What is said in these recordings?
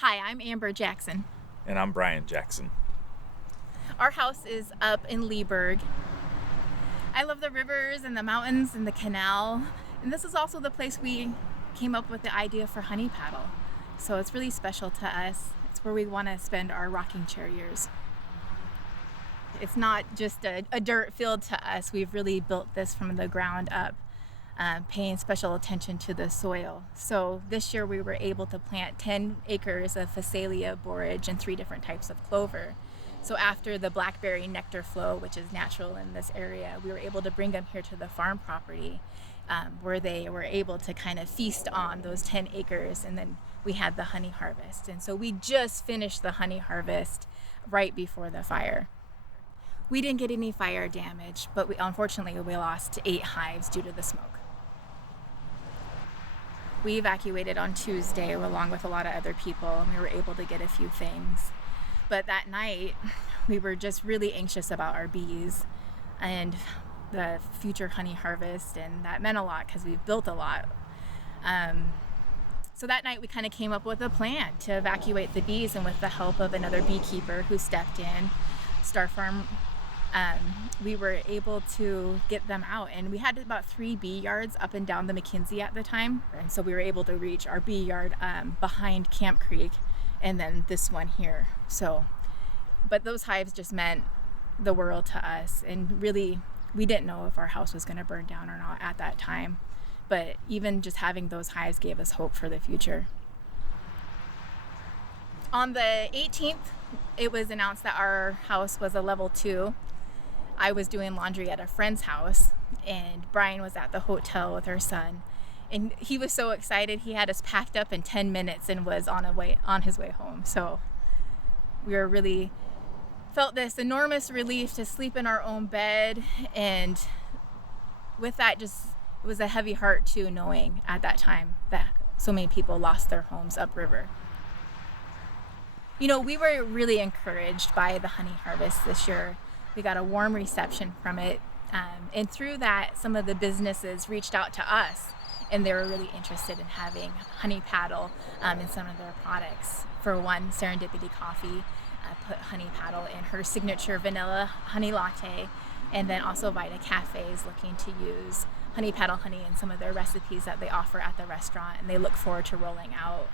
Hi, I'm Amber Jackson. And I'm Brian Jackson. Our house is up in Leeburg. I love the rivers and the mountains and the canal. And this is also the place we came up with the idea for Honey Paddle. So it's really special to us. It's where we want to spend our rocking chair years. It's not just a dirt field to us. We've really built this from the ground up, paying special attention to the soil. So this year we were able to plant 10 acres of phacelia, borage, and 3 different types of clover. So after the blackberry nectar flow, which is natural in this area, we were able to bring them here to the farm property where they were able to kind of feast on those 10 acres. And then we had the honey harvest. And so we just finished the honey harvest right before the fire. We didn't get any fire damage, but unfortunately we lost 8 hives due to the smoke. We evacuated on Tuesday along with a lot of other people, and we were able to get a few things. But that night, we were just really anxious about our bees and the future honey harvest, and that meant a lot because we've built a lot. So that night, we kind of came up with a plan to evacuate the bees, and with the help of another beekeeper who stepped in, Star Farm, we were able to get them out. And we had about 3 bee yards up and down the McKinsey at the time. And so we were able to reach our bee yard behind Camp Creek, and then this one here. But those hives just meant the world to us. And really, we didn't know if our house was going to burn down or not at that time. But even just having those hives gave us hope for the future. On the 18th, it was announced that our house was a level 2. I was doing laundry at a friend's house, and Brian was at the hotel with her son. And he was so excited. He had us packed up in 10 minutes and was on his way home. So we were really felt this enormous relief to sleep in our own bed. And with that, it was a heavy heart too, knowing at that time that so many people lost their homes upriver. You know, we were really encouraged by the honey harvest this year. We got a warm reception from it. And through that, some of the businesses reached out to us, and they were really interested in having Honey Paddle in some of their products. For one, Serendipity Coffee put Honey Paddle in her signature vanilla honey latte, and then also Vita Cafe is looking to use Honey Paddle honey in some of their recipes that they offer at the restaurant, and they look forward to rolling out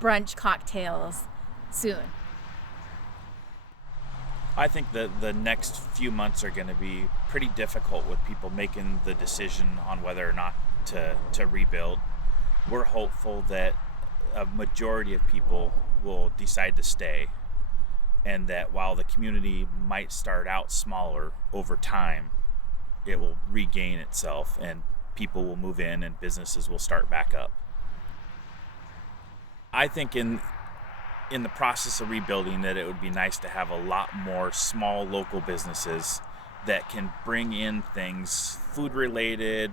brunch cocktails soon. I think that the next few months are going to be pretty difficult with people making the decision on whether or not to rebuild. We're hopeful that a majority of people will decide to stay, and that while the community might start out smaller, over time it will regain itself and people will move in and businesses will start back up. I think in the process of rebuilding that it would be nice to have a lot more small local businesses that can bring in things food related,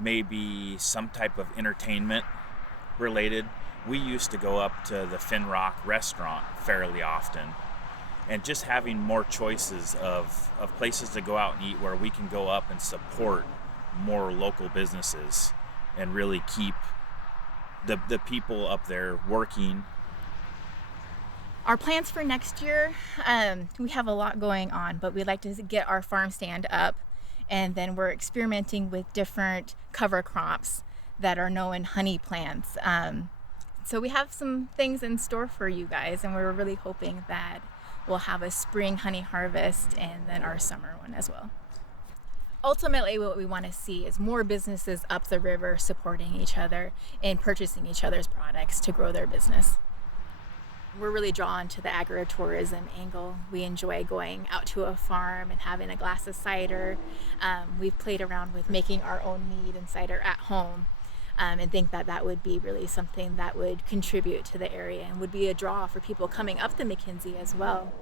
maybe some type of entertainment related. We used to go up to the Fin Rock restaurant fairly often, and just having more choices of places to go out and eat where we can go up and support more local businesses and really keep the people up there working. Our plans for next year, we have a lot going on, but we'd like to get our farm stand up, and then we're experimenting with different cover crops that are known honey plants. So we have some things in store for you guys, and we're really hoping that we'll have a spring honey harvest and then our summer one as well. Ultimately, what we want to see is more businesses up the river supporting each other and purchasing each other's products to grow their business. We're really drawn to the agritourism angle. We enjoy going out to a farm and having a glass of cider. We've played around with making our own mead and cider at home, and think that would be really something that would contribute to the area and would be a draw for people coming up the McKinsey as well.